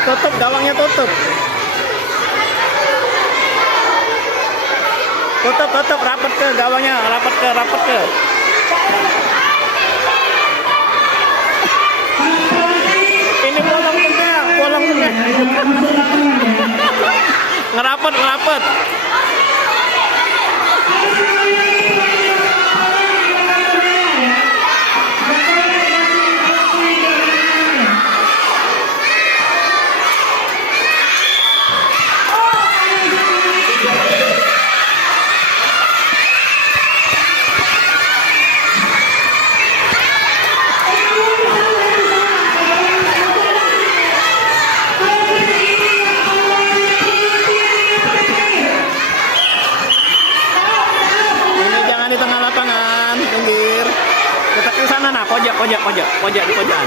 Tutup, gawangnya tutup. Tutup, rapat ke gawangnya, rapat ke. Ini bolong tengah. Ngerapat. Di tengah lapangan, pinggir. Dekat di sana nah, pojok di pojokan.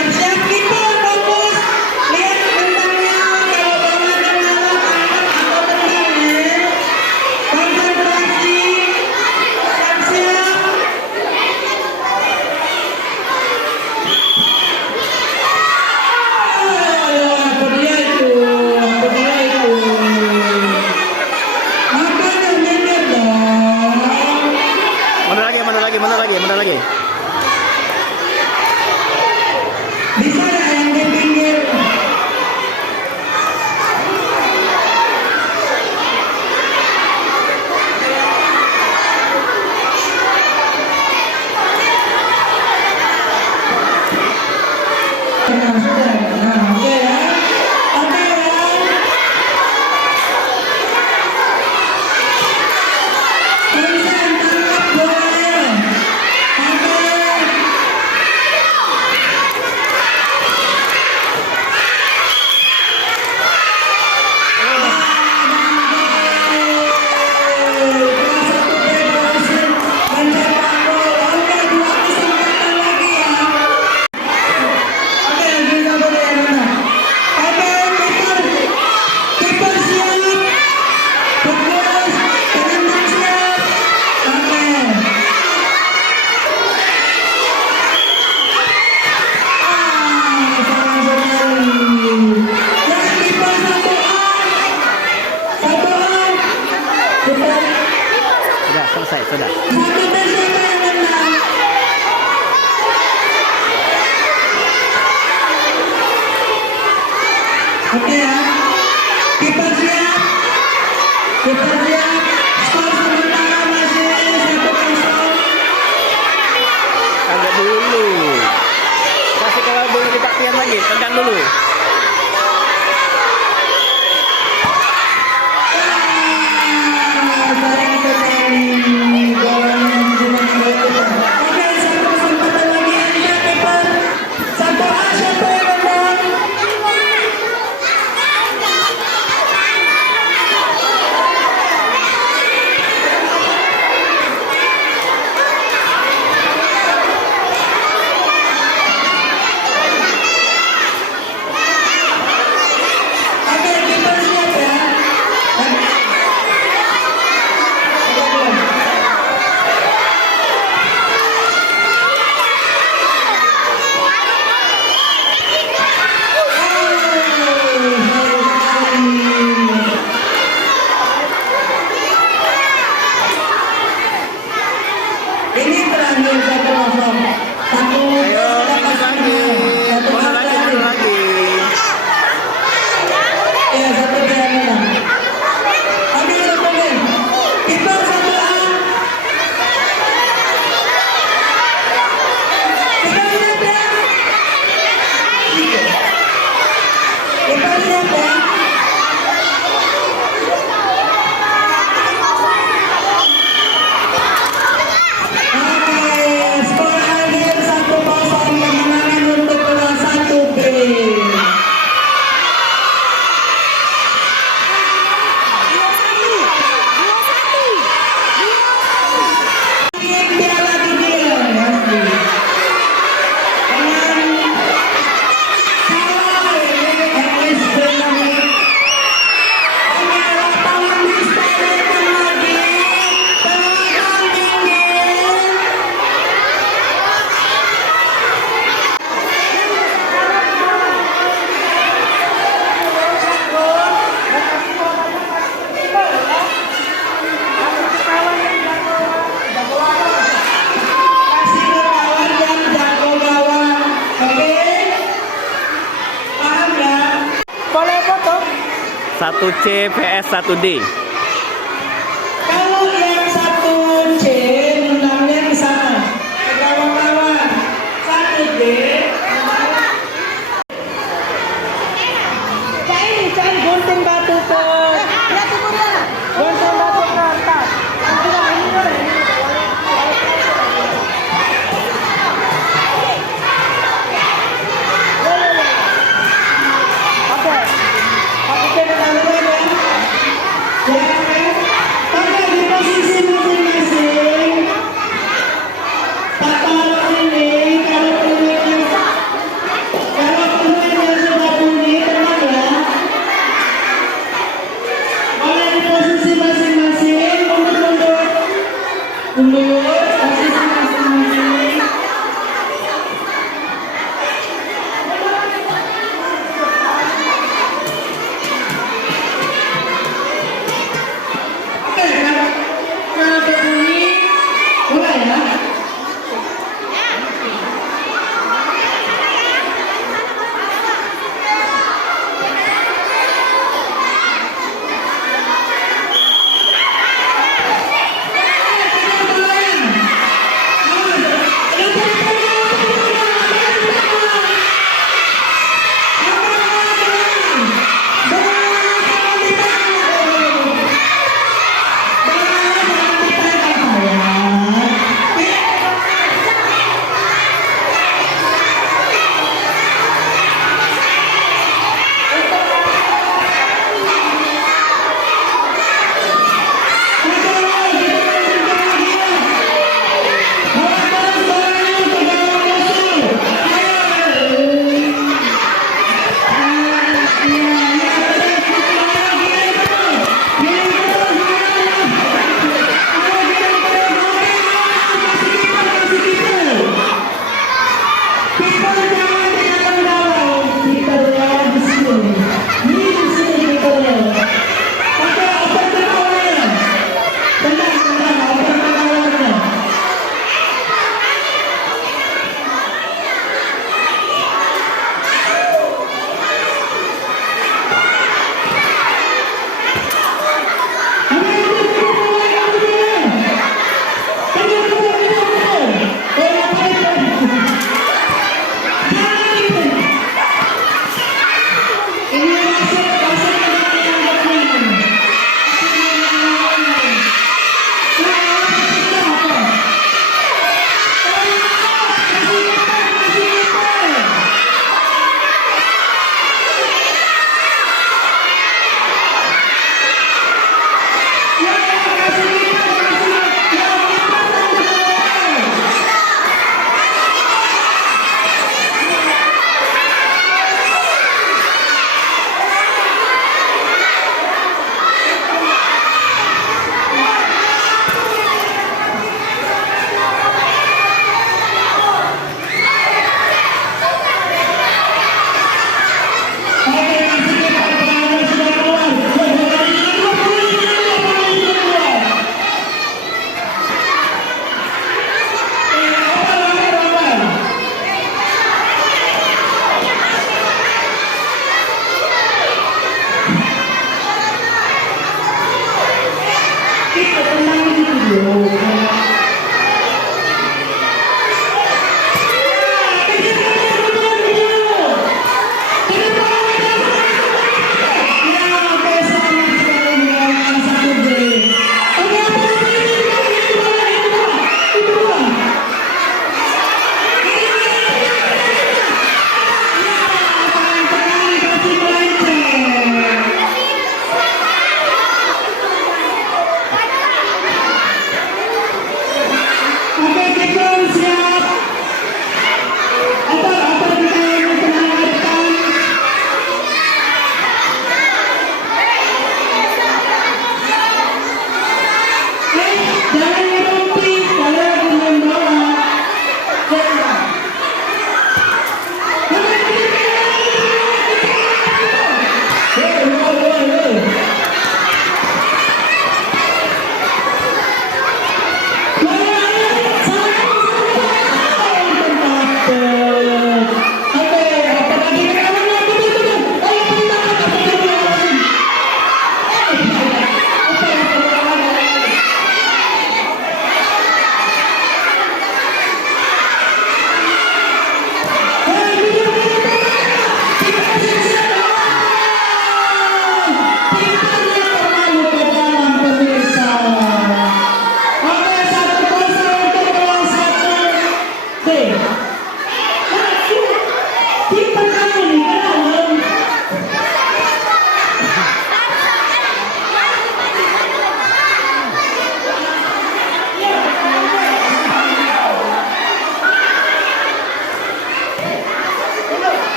siap-siap kita fokus. Lihat bentangnya, kalau banget mengarah angkat atau bentangnya. Konsentrasi, siap-siap. Apa dia itu? Apa dia itu? Makanya minggir dong. Mundur lagi, mundur lagi, mundur lagi, mundur lagi. Bisa nggak yang di pinggir? Nah, sudah. Nah, oke ya. Oke ya. Konsen tangkap bolanya. Oke. Sudah selesai, sudah. Oke ya, kita siap, skor sementara masih 1-0. Agak dulu. Kasih kalau boleh kita pian lagi, tegang dulu. Sayang sekali, golnya oke, satu kesempatan lagi ya, keeper. Satu A, siapa yang menang? Oke, keeper siap ya. Ini terakhir 1-0. Satu. Ayo, mundur lagi, mundur lagi. Ya, satu dia menang. Oke, oke. Kita 1A. Kita siap ya. Kita siap ya. Oke, skor akhir 1-0, kemenangan untuk kelas 1B. Ingin Piala Dunia ya. Dengan salah Elis Benami. Oke, lapangan disediakan lagi. Tenagkan tinggi. Kasih ke kawan yang jago gawang. Oke? Paham ya? Boleh foto? 1C vs 1D. Kalau yang 1C nendangnya di sana. Ke kawan-kawan. 1D. Cari gunting batu tuh. Gunting batu ke atas. Oke. Oke, kita mulai ya. Ya, oke, di posisi masing-masing. Tak taruh ini, kalau punya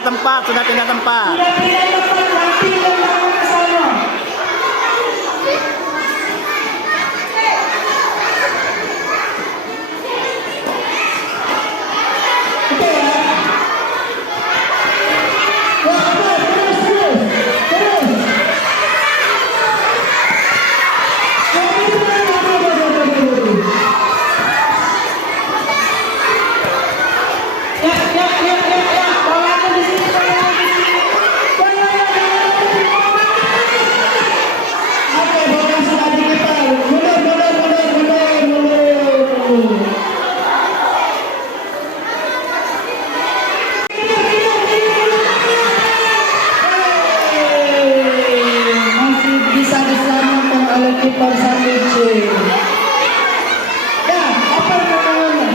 pindah tempat, sudah pindah tempat. Sudah pindah tempat, rapi dan bangun ke sana. Oke ya. Wah, terus. Ya. Bolanya di sini, bolanya di sini. Oke, bola sudah diputar. Mundur. Masih bisa diselamatkan oleh kiper Sanduce. Ya, apa namanya?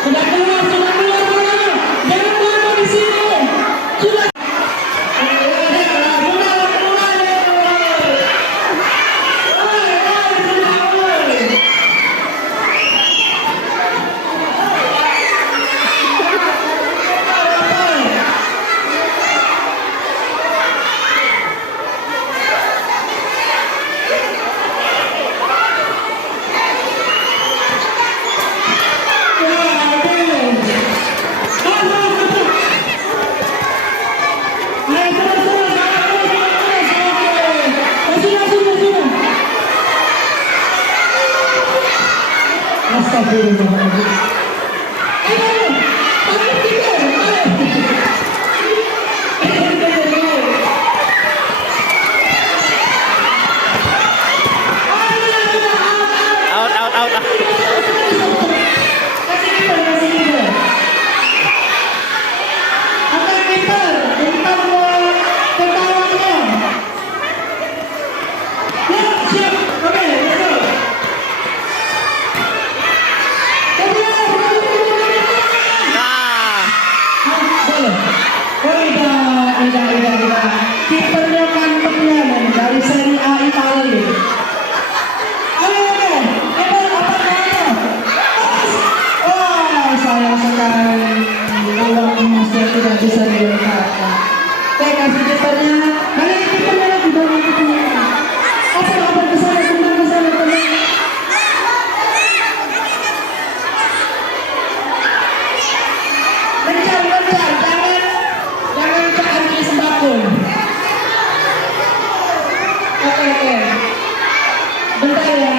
Sudah keluar bolanya. Jangan keluar di sini. Sudah. Astagfirullahaladzim. Out. Kipernya kantengnya dari seri A Italia. Wah, sayang sekali. Uang emasnya tidak bisa diletakkan. Saya kasih kipernya. Balik kipernya lagi, balik kipernya. Apa ke sana, tendang ke sana, tendang. Kejar, jangan tekan di sembako. Oke. Bentar ya.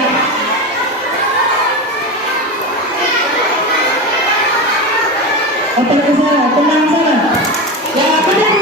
Apa ke sana? Tenang sana. Ya, benar.